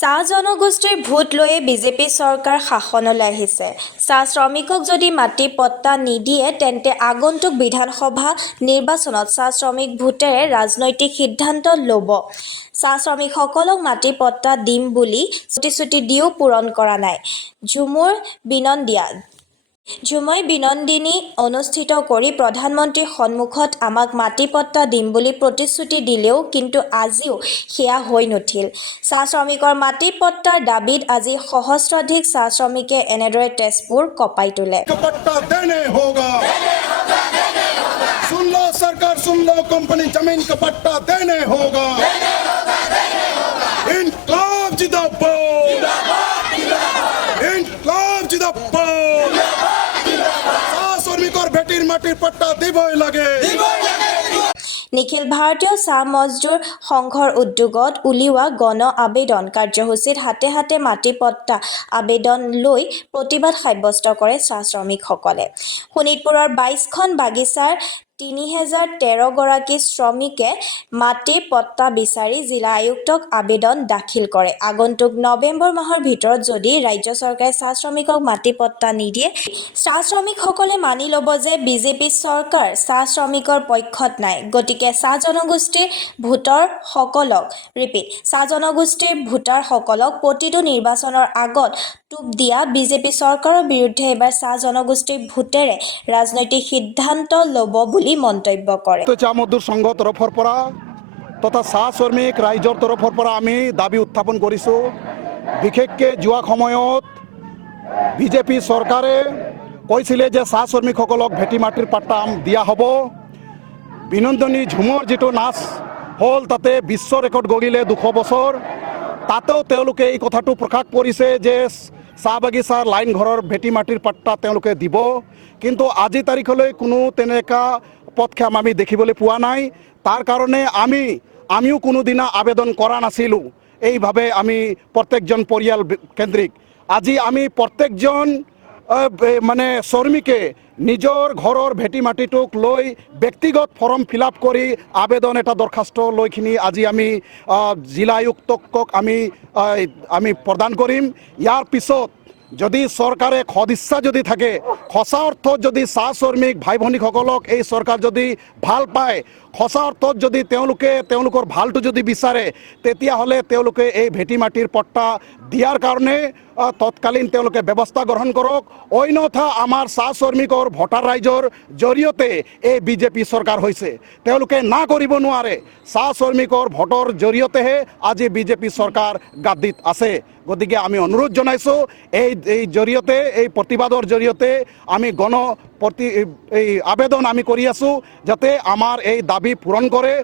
চাহ জনগোষ্ঠীৰ ভোট লৈয়ে বিজেপি চৰকাৰ শাসনলৈ আহিছে। চাহ শ্ৰমিকক যদি মাটি পট্টা নিদিয়ে তেন্তে আগন্তুক বিধানসভা নিৰ্বাচনত চাহ শ্ৰমিক ভোটেৰে ৰাজনৈতিক সিদ্ধান্ত ল'ব। চাহ শ্ৰমিকসকলক মাটি পট্টা দিম বুলি প্ৰতিশ্ৰুতি দিও পূৰণ কৰা নাই। ঝুমই বিনন্দিনী অনুষ্ঠিত কৰি প্ৰধানমন্ত্ৰীৰ সন্মুখত আমাক মাটি পট্টা দিম বুলি প্ৰতিশ্ৰুতি দিলেও কিন্তু আজিও সেয়া হৈ নুঠিল। চাহ শ্ৰমিকৰ মাটি পট্টাৰ দাবীত আজি সহস্ৰাধিক চাহ শ্ৰমিকে এনেদৰে তেজপুৰ কঁপাই তোলে। पट्टा देने होगा सुन लो सरकार सुन लो कंपनी जमीन का पट्टा देने होगा इनकलाब जिंदाबाद इनकलाब जिंदाबाद শ্ৰমিকৰ ভেটিৰ মাটিৰ পট্টা দিবই লাগে। নিখিল ভাৰতীয় চাহ মজদুৰ সংঘৰ উদ্যোগত উলিওৱা গণ আবেদন কাৰ্যসূচীত হাতে হাতে মাটি পট্টা আবেদন লৈ প্ৰতিবাদ সাব্যস্ত কৰে চাহ শ্ৰমিকসকলে। শোণিতপুৰৰ 22খন বাগিচাৰ 3013 গৰাকী শ্ৰমিকে মাটিৰ পট্টা বিচাৰি জিলা আয়ুক্তক আবেদন দাখিল কৰে। আগন্তুক নৱেম্বৰ মাহৰ ভিতৰত যদি ৰাজ্য চৰকাৰে চাহ শ্ৰমিকক মাটি পট্টা নিদিয়ে, চাহ শ্ৰমিকসকলে মানি ল'ব যে বিজেপি চৰকাৰ চাহ শ্ৰমিকৰ পক্ষত নাই। গতিকে চাহ জনগোষ্ঠীৰ ভোটাৰসকলক প্ৰতিটো নিৰ্বাচনৰ আগত টোপ দিয়া বিজেপি চৰকাৰৰ বিৰুদ্ধে এইবাৰ চাহ জনগোষ্ঠীৰ ভোটেৰে ৰাজনৈতিক সিদ্ধান্ত ল'ব বুলি মন্তব্য কৰে। চাহ মজদুৰ সংঘৰ তৰফৰ পৰা তথা চাহ শ্ৰমিক ৰাইজৰ তৰফৰ পৰা আমি দাবী উত্থাপন কৰিছোঁ। বিশেষকৈ যোৱা সময়ত বিজেপি চৰকাৰে কৈছিলে যে চাহ শ্ৰমিকসকলক ভেটি মাটিৰ পাট্টা দিয়া হ'ব। বিনন্দিনী ঝুমৰ যিটো নাচ হ'ল তাতে বিশ্ব ৰেকৰ্ড গঢ়িলে 200 বছৰ। তাতেও তেওঁলোকে এই কথাটো প্ৰকাশ কৰিছে যে চাহ বাগিচাৰ লাইন ঘৰৰ ভেটি মাটিৰ পাট্টা তেওঁলোকে দিব, কিন্তু আজি তাৰিখলৈ কোনো তেনেকুৱা পদক্ষেপ আমি দেখিবলৈ পোৱা নাই। তাৰ কাৰণে আমিও কোনোদিনা আবেদন কৰা নাছিলোঁ। এইভাৱে আমি প্ৰত্যেকজন পৰিয়াল কেন্দ্ৰিক আজি আমি প্ৰত্যেকজন মানে শ্ৰমিকে নিজৰ ঘৰৰ ভেটি মাটিটোক লৈ ব্যক্তিগত ফৰ্ম ফিল আপ কৰি আবেদন এটা দৰখাস্ত লৈখিনি আজি আমি জিলা আয়ুক্তক আমি প্ৰদান কৰিম। ইয়াৰ পিছত যদি চৰকাৰে সদিচ্ছা যদি থাকে, সঁচা অৰ্থত যদি চাহ শ্ৰমিক ভাই ভনীসকলক এই চৰকাৰ যদি ভাল পায়, সঁচা অৰ্থত যদি তেওঁলোকৰ ভালটো যদি বিচাৰে, তেতিয়াহ'লে তেওঁলোকে এই ভেটি মাটিৰ পট্টা দিয়াৰ কাৰণে তৎকালীন তেওঁলোকে ব্যৱস্থা গ্ৰহণ কৰক। অন্যথা আমাৰ চাহ শ্ৰমিকৰ ভোটাৰ ৰাইজৰ জৰিয়তে এই বিজেপি চৰকাৰ হৈছে, তেওঁলোকে না কৰিব নোৱাৰে। চাহ শ্ৰমিকৰ ভোটৰ জৰিয়তেহে আজি বিজেপি চৰকাৰ গাদীত আছে। গতিকে আমি অনুৰোধ জনাইছোঁ এই জৰিয়তে এই প্ৰতিবাদৰ জৰিয়তে আমি আবেদন আমি কৰি আছোঁ যাতে আমাৰ এই দাবী পূৰণ কৰে।